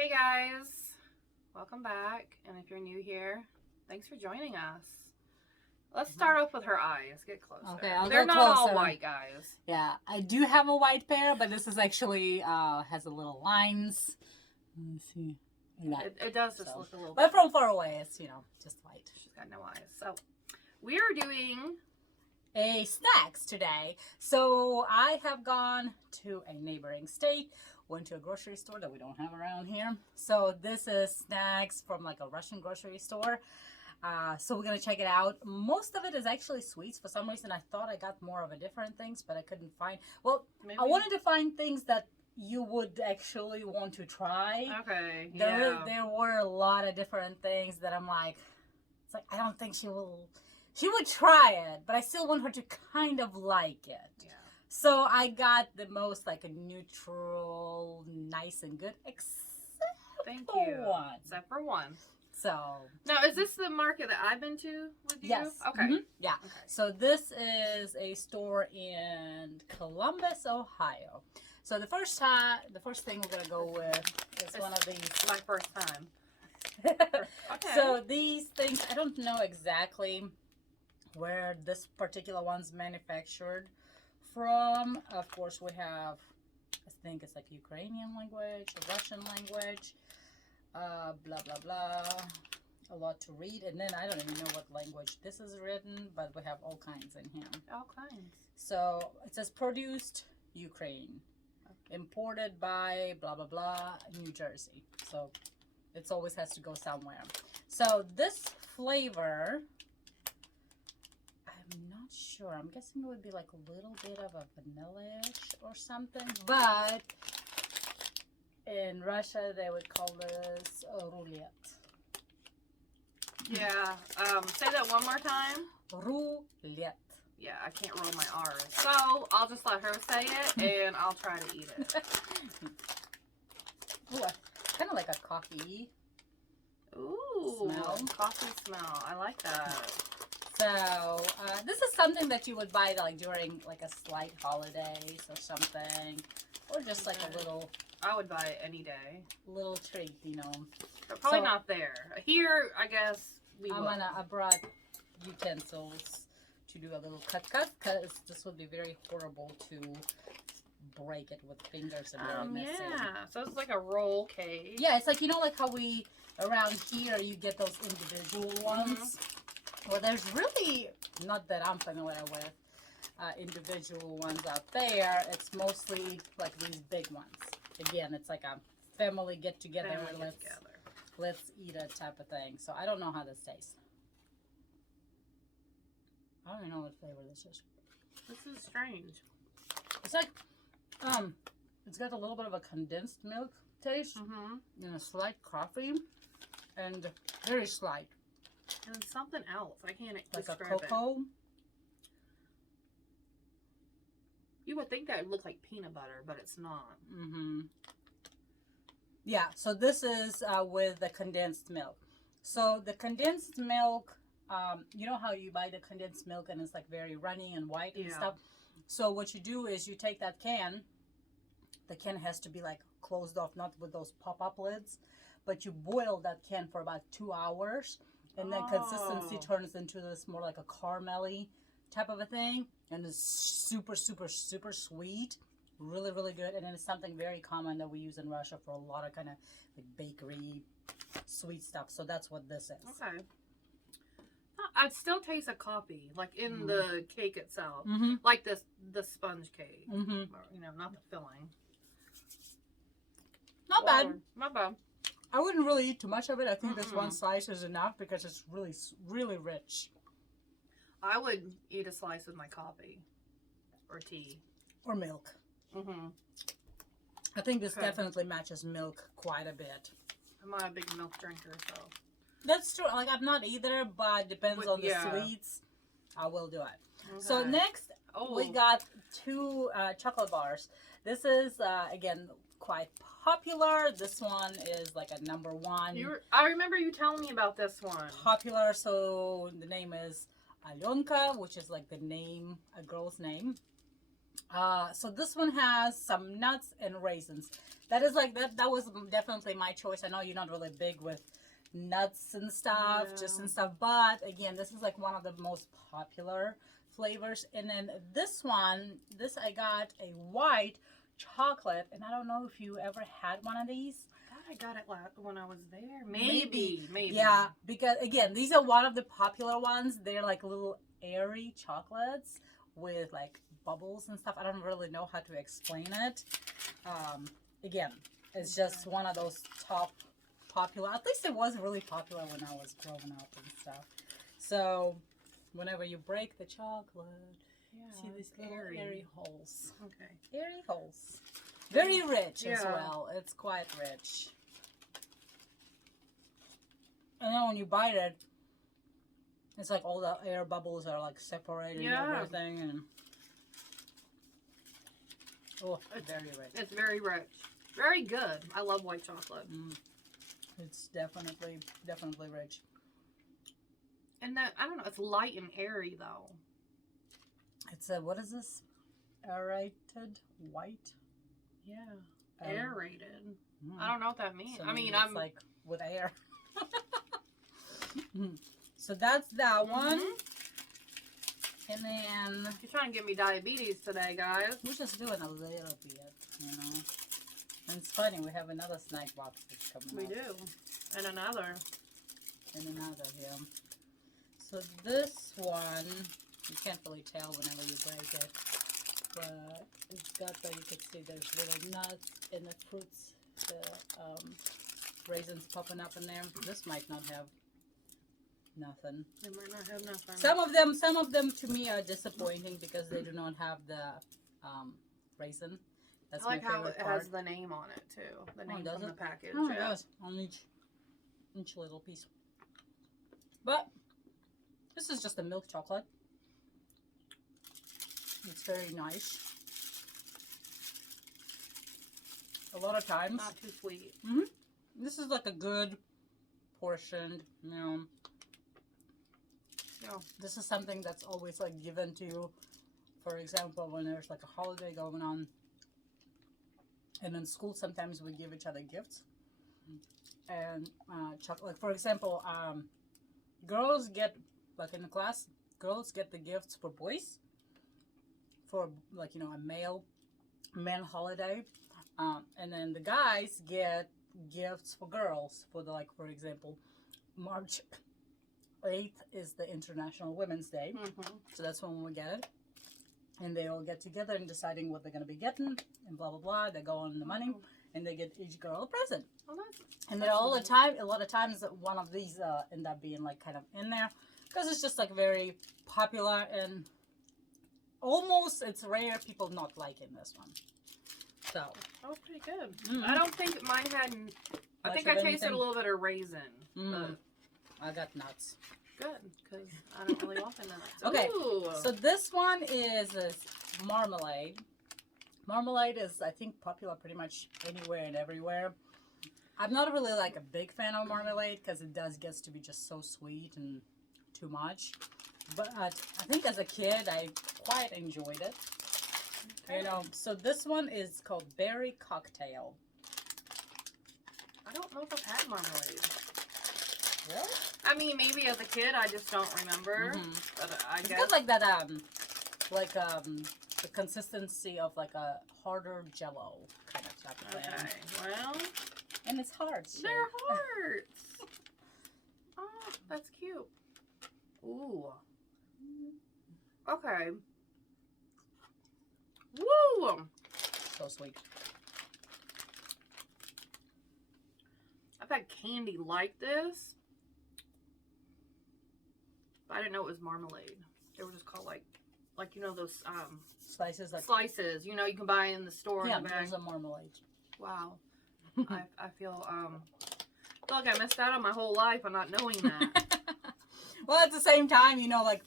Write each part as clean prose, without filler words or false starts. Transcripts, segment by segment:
Hey guys, welcome back. And if you're new here, thanks for joining us. Let's start off with her eyes. Get closer. Okay, I'll They're go not closer. all white, guys. Yeah, I do have a white pair, but this is actually has a little lines. Let me see. It does just So, look a little but bit. from far away, it's just white. She's got no eyes. So we are doing A snacks today. So I have gone to a neighboring state, went to a grocery store that we don't have around here. So this is snacks from like a Russian grocery store. So we're gonna check it out. Most of it is actually sweets. For some reason, I thought I got more of a different things, but I couldn't find. Well, maybe. I wanted to find things that you would actually want to try. Okay. There were a lot of different things that I'm like, it's like I don't think she will. She would try it, but I still want her to kind of like it. Yeah. So I got the most like a neutral, nice and good, Thank for you. one. Except for one. So Now, is this the market that I've been to with you? yes, Okay. yeah. Okay. So this is a store in Columbus, Ohio. So the first thing we're gonna go with is one of these. My first time. Okay. So these things, I don't know exactly where this particular one's manufactured from. Of course, we have, I think it's like Ukrainian language, Russian language, blah blah blah. A lot to read, and then I don't even know what language this is written, but we have all kinds in here. All kinds. So it says produced Ukraine, imported by blah blah blah New Jersey. So it always has to go somewhere. So this flavor, I'm not sure. I'm guessing it would be like a little bit of a vanilla-ish or something, but in Russia they would call this roulette. Yeah. Say that one more time. Roulette. Yeah, I can't roll my R's. So I'll just let her say it and I'll try to eat it. Ooh, kind of like a coffee. Ooh, Smell. coffee smell. I like that. So this is something that you would buy like during like a slight holidays or something, or just like a little I would buy it any day. treat, But probably So- not there. Here, I guess we will. I brought utensils to do a little cut because this would be very horrible to break it with fingers and very messy. Yeah. So it's like a roll cake. Yeah, it's like how we around here you get those individual ones. Well, there's really not that I'm familiar with individual ones out there. It's mostly like these big ones. Again, it's like a family get together. Let's eat it type of thing. So I don't know how this tastes. I don't even know what flavor this is. This is strange. It's like it's got a little bit of a condensed milk taste and a slight coffee, and very slight. And it's something else. I can't Like a describe cocoa. it. You would think that would look like peanut butter, but it's not. Yeah, so this is with the condensed milk. So the condensed milk, you know how you buy the condensed milk and it's like very runny and white and stuff? So what you do is you take that can, the can has to be like closed off, not with those pop-up lids, but you boil that can for about 2 hours, and then consistency turns into this more like a caramelly type of a thing, and it's super, super, super sweet. Really, really good. And then it's something very common that we use in Russia for a lot of kind of like bakery sweet stuff. So that's what this is. Okay. I'd still taste a coffee, like in the cake itself, like the sponge cake. Or, not the filling. Not bad. Not bad. I wouldn't really eat too much of it. I think this one slice is enough because it's really, really rich. I would eat a slice with my coffee or tea Or milk. I think this definitely matches milk quite a bit. I'm not a big milk drinker, so. That's true. Like, I'm not either, but depends on the sweets. I will do it. Okay. So next, we got 2 chocolate bars. This is, again, quite popular. This one is like a number 1. I remember you telling me about this one. Popular, so the name is Alyonka, which is like the name, a girl's name. So this one has some nuts and raisins. That is like that was definitely my choice. I know you're not really big with nuts and stuff, just and stuff, but again, this is like one of the most popular flavors. And then this I got a white chocolate, and I don't know if you ever had one of these. I got it when I was there. Maybe. Yeah, because again, these are one of the popular ones. They're like little airy chocolates with like bubbles and stuff. I don't really know how to explain it. Again, it's just one of those top popular. At least it was really popular when I was growing up and stuff. So whenever you break the chocolate, see these little airy holes. Okay. Airy holes. Very rich as well. It's quite rich. And then when you bite it, it's like all the air bubbles are like separated and everything. And oh, it's very rich. It's very rich. Very good. I love white chocolate. It's definitely rich. And that, I don't know, it's light and airy though. It's a, what is this? Aerated white? Yeah. Aerated. I don't know what that means. So I mean, it's like with air. So that's that one. And then you're trying to give me diabetes today, guys. We're just doing a little bit, you know. And it's funny, we have another snack box that's coming up. We do. And another. And another, yeah. So this one, you can't really tell whenever you break it. But it's got, like you can see, there's little nuts and the fruits, the raisins popping up in there. This might not have nothing. It might not have nothing. Some of them to me are disappointing because they do not have the raisin. That's I like my how favorite it part. has the name on it too. The name does on the it? package. Oh, it does. On each little piece. But this is just a milk chocolate. It's very nice. A lot of times. Not too sweet. This is like a good portioned, you know. Yeah. This is something that's always like given to you. For example, when there's like a holiday going on. And in school, sometimes we give each other gifts. And chocolate, like for example, girls get, like in the class, girls get the gifts for boys. For like, you know, a male holiday. And then the guys get gifts for girls for the, like, for example, March 8th is the International Women's Day. So that's when we get it. And they all get together and deciding what they're going to be getting and blah, blah, blah. They go on the money and they get each girl a present. Oh, and then all the time, a lot of times one of these end up being like kind of in there because it's just like very popular and almost it's rare people not liking this one. So. That was pretty good. I don't think mine had, I think I tasted a little bit of raisin. But I got nuts. Good, because I don't really want the nuts. Okay, Ooh. so this one is Marmalade. Marmalade is, I think, popular pretty much anywhere and everywhere. I'm not really like a big fan of marmalade because it does get to be just so sweet and too much. But I think as a kid, I quite enjoyed it. Okay. You know, so this one is called Berry Cocktail. I don't know if I've had marmalade. Really? I mean, maybe as a kid, I just don't remember. But I guess. It's got like that, the consistency of like a harder Jello kind of type of thing. Okay, well. And it's hearts. They're hearts. Oh, that's cute. Ooh. Okay. Woo! So sweet. I've had candy like this. But I didn't know it was marmalade. They were just called like you know those slices, like slices. You know you can buy in the store. Yeah, in the bag. those are marmalade. Wow. I feel like I missed out on my whole life on not knowing that. Well, at the same time, you know, like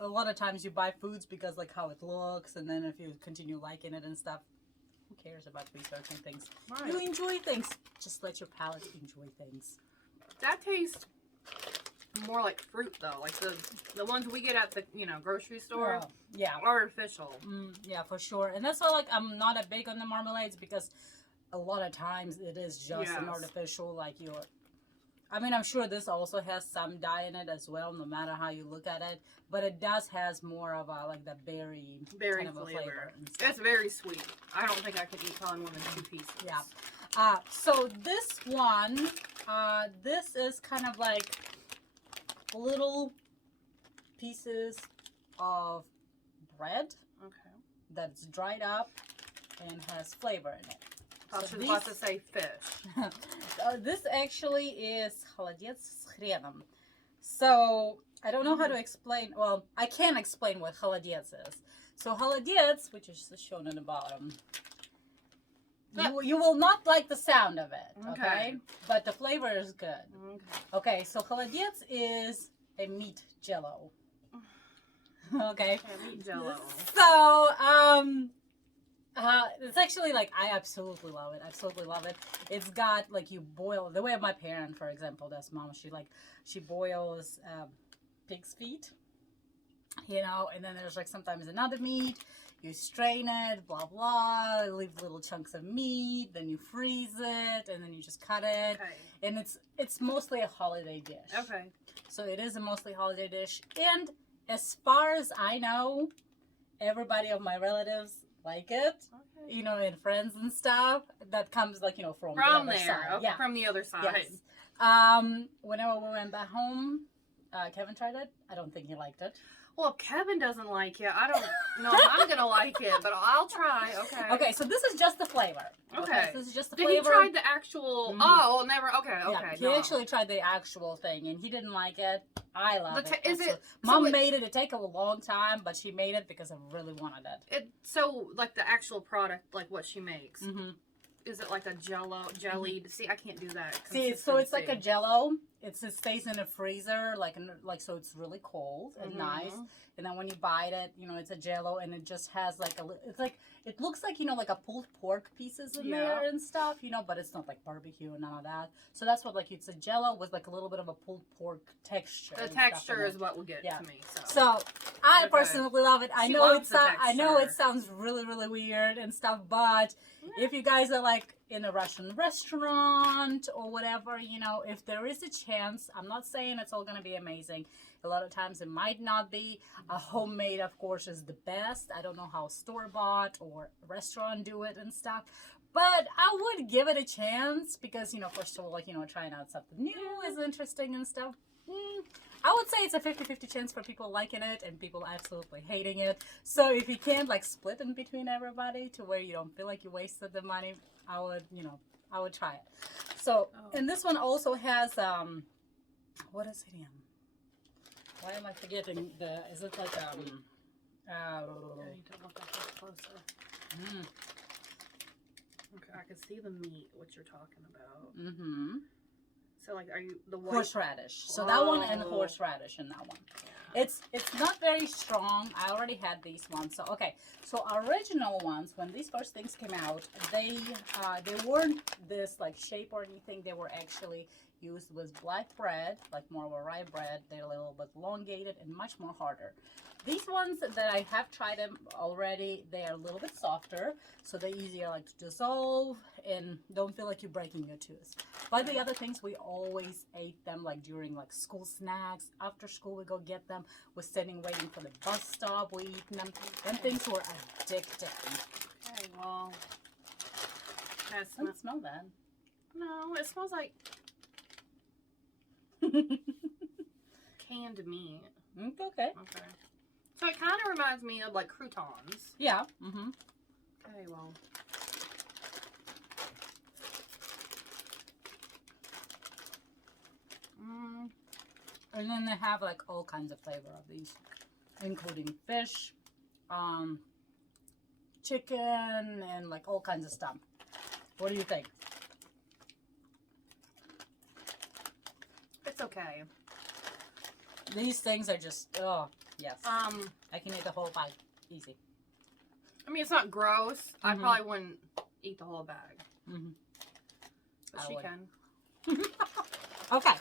a lot of times you buy foods because like how it looks, and then if you continue liking it and stuff, who cares about researching things? Right. You enjoy things. Just let your palate enjoy things. That tastes more like fruit though. Like the ones we get at the grocery store. Yeah. Artificial. Yeah, for sure. And that's why like I'm not a big on the marmalades because a lot of times it is just an artificial like I mean, I'm sure this also has some dye in it as well, no matter how you look at it. But it does has more of a like the berry kind of flavor. A flavor. It's very sweet. I don't think I could eat probably more than 2 pieces. Yeah. So this one, this is kind of like little pieces of bread. Okay. That's dried up and has flavor in it. I was about to say fish. This actually is холодец с хреном. So I don't know how to explain. Well, I can explain what холодец is. So холодец, which is shown in the bottom, you will not like the sound of it. Okay. But the flavor is good. Okay. So холодец is a meat jello. Okay. Meat jello. So it's actually like I absolutely love it. Absolutely love it. It's got like you boil the way my parent, for example, does. Mom, she boils pig's feet, and then there's like sometimes another meat. You strain it, blah blah. Leave little chunks of meat. Then you freeze it, and then you just cut it. Okay. And it's mostly a holiday dish. Okay. So it is a mostly holiday dish, and as far as I know, everybody of my relatives like it, and friends and stuff. That comes like from the other side. Okay, yeah, from the other side. Yes. Whenever we went back home, Kevin tried it. I don't think he liked it. Well, if Kevin doesn't like it, I don't know if I'm gonna like it, but I'll try. Okay. Okay, so this is just the flavor. Okay. This is just the Did flavor. he try the actual? Oh, well, never. Okay. Yeah, he actually tried the actual thing, and he didn't like it. I love it. Is it? Mom made it. It took a long time, but she made it because I really wanted it. So like the actual product, like what she makes. Is it like a jellied? See, I can't do that. See, so it's like a jello. It stays in a freezer, like so it's really cold and nice. And then when you bite it, it's a jello, and it just has like it looks like like a pulled pork pieces in there and stuff, but it's not like barbecue and none of that. So that's what it's a jello with like a little bit of a pulled pork texture. The texture is what will get to me. So I personally love it. I know it sounds really really weird and stuff, but if you guys are like in a Russian restaurant or whatever, if there is a chance, I'm not saying it's all gonna be amazing. A lot of times it might not be. A homemade, of course, is the best. I don't know how store-bought or restaurant do it and stuff. But I would give it a chance because, first of all, trying out something new is interesting and stuff. I would say it's a 50-50 chance for people liking it and people absolutely hating it. So if you can't split in between everybody to where you don't feel like you wasted the money, I would try it. So, and this one also has, what is it in? Why am I forgetting is it like, I need to look up this closer. Okay, I can see the meat, what you're talking about. So like, are you the white? Horseradish. So that one and horseradish in that one. It's not very strong. I already had these ones. So okay. So original ones, when these first things came out, they weren't this like shape or anything. They were actually used with black bread, like more of a rye bread. They're a little bit elongated and much more harder. These ones that I have tried them already, they are a little bit softer, so they're easier to dissolve and don't feel like you're breaking your tooth. But the other things, we always ate them during school snacks. After school, we go get them. We're sitting waiting for the bus stop. We eating them. Them things were addicting. Okay, well, I don't smell that. No, it smells like canned meat. Okay. So it kind of reminds me of croutons. Yeah. Okay, well. And then they have all kinds of flavor of these, including fish, chicken, and all kinds of stuff. What do you think? It's okay. These things are just, oh, yes. I can eat the whole bag. Easy. I mean, it's not gross. I probably wouldn't eat the whole bag. But she can. Okay.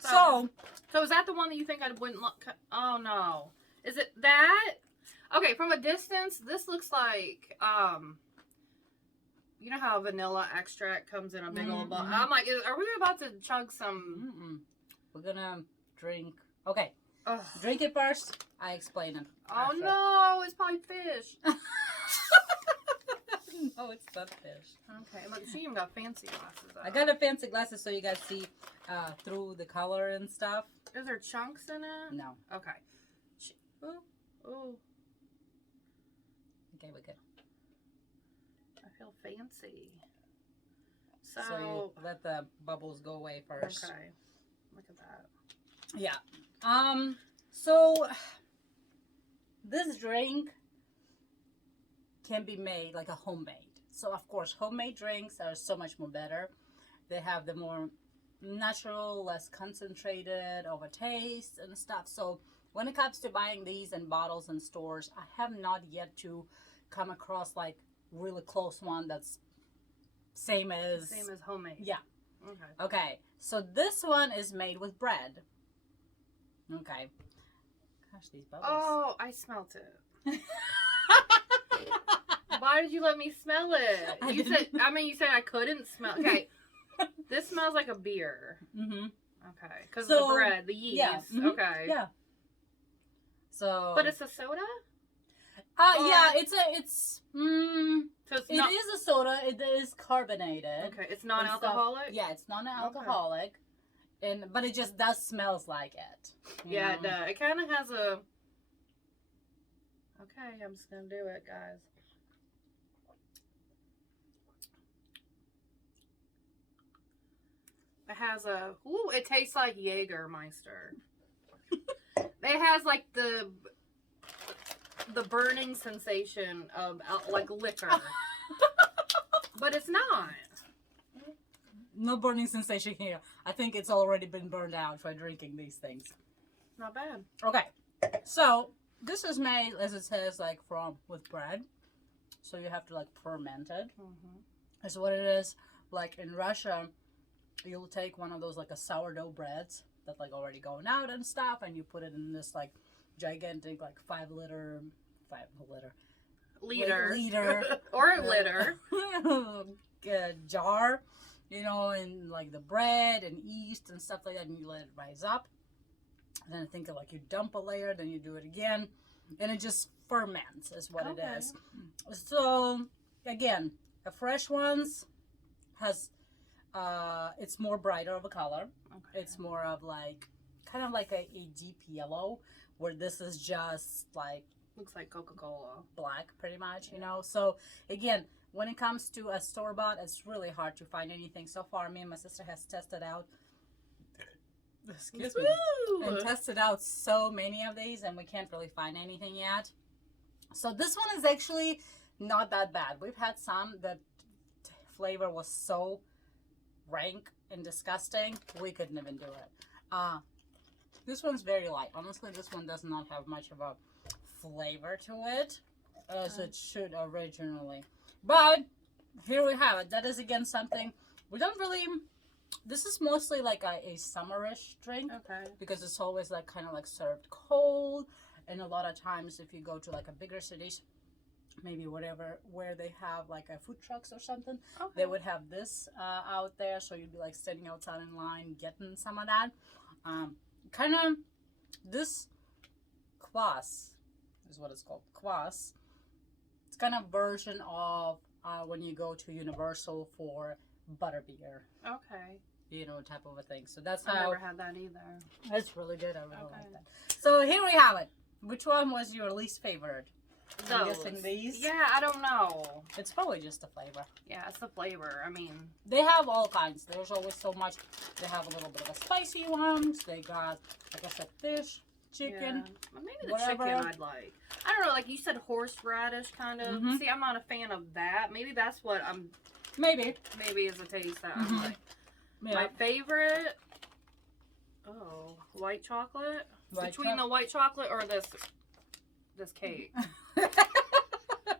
So, So is that the one that you think I wouldn't look? Oh no. Is it that? Okay, from a distance, this looks like, you know how vanilla extract comes in a big old bottle? I'm like, are we about to chug some? We're gonna drink. Okay. Ugh. Drink it first. I explain it. Oh after. no, it's probably fish. No, it's not fish. Okay, look, she even got fancy glasses out. I got a fancy glasses so you guys see through the color and stuff. Is there chunks in it? No. Okay. Ooh. Ooh. Okay, we're good. I feel fancy. So you let the bubbles go away first. Okay. Look at that. Yeah. So this drink can be made like a homemade. So of course, homemade drinks are so much more better. They have the more natural, less concentrated of a taste and stuff. So when it comes to buying these in bottles in stores, I have not yet to come across like really close one that's same as homemade. Yeah. Okay. Okay. So this one is made with bread. Okay. Gosh, these bubbles. Oh, I smelt it. Why did you let me smell it? You said I couldn't smell. Okay. This smells like a beer. Okay. Because the bread, the yeast. Yeah. Okay. Yeah. So. But it's a soda? Yeah, it is a soda. It is carbonated. Okay, it's non-alcoholic? Yeah, it's non-alcoholic. Okay. But it just does smells like it. Yeah, it does. It kind of has a... Okay, I'm just going to do it, guys. It has a... Ooh, it tastes like Jägermeister. It has like the burning sensation of like liquor. But it's not. No burning sensation here. I think it's already been burned out for drinking these things. Not bad. Okay. So this is made, as it says, like with bread. So you have to like ferment it. That's what it is. Like in Russia, you'll take one of those like a sourdough breads that like already going out and stuff, and you put it in this like gigantic like 5 liter or a liter jar, you know, and like the bread and yeast and stuff like that, and you let it rise up. And then I think like you dump a layer, then you do it again, and it just ferments is what it is. So again, the fresh ones has it's more brighter of a color. It's more of like kind of like a deep yellow, where this is just like looks like Coca-Cola black pretty much, you know. So again, when it comes to a store-bought, it's really hard to find anything. So far, me and my sister has tested out and tested out so many of these, and we can't really find anything yet. So this one is actually not that bad. We've had some that flavor was so rank and disgusting, we couldn't even do it. This one's very light. Honestly, this one does not have much of a flavor to it, as it should originally. But here we have it. That is again something we don't really. This is mostly like a summerish drink, because it's always like kind of like served cold, and a lot of times if you go to like a bigger cities, maybe where they have like a food trucks or something, they would have this out there, so you'd be like standing outside in line getting some of that. Kind of this kvass is what it's called, kvass. It's kind of version of when you go to Universal for butterbeer. You know, type of a thing. So that's how. I've never had that either. It's really good. I really like that. So here we have it. Which one was your least favorite? I'm guessing these? Yeah, I don't know. It's probably just the flavor. Yeah, it's the flavor. I mean, they have all kinds. There's always so much. They have a little bit of a spicy ones. They got, like I said, fish, chicken. Well, maybe the chicken I'd like. I don't know, like you said, horseradish kind of. See, I'm not a fan of that. Maybe that's what I'm. Maybe is a taste that I'm like. Yeah. My favorite. Oh, white chocolate. Between the white chocolate or this cake.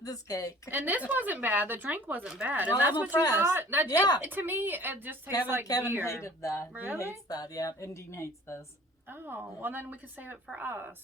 This cake. And this wasn't bad. The drink wasn't bad. Well, and that's I'm what impressed. you got. To me, it just tastes like Kevin beer. hated that. Really? He hates that. Yeah, and Dean hates this. Oh, well then we could save it for us.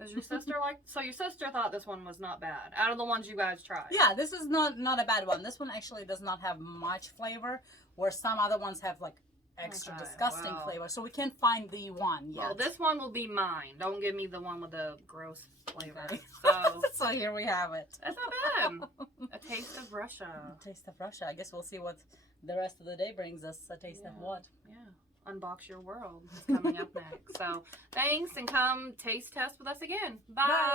Is your sister like? So your sister thought this one was not bad out of the ones you guys tried. Yeah, this is not a bad one. This one actually does not have much flavor, where some other ones have like extra disgusting flavor. So we can't find the one yet. Well, this one will be mine. Don't give me the one with the gross flavor. Okay. So, so here we have it. That's not bad. A taste of Russia. A taste of Russia. I guess we'll see what the rest of the day brings us. A taste of what? Yeah. Unbox Your World is coming up next. So thanks, and come taste test with us again. Bye. Bye.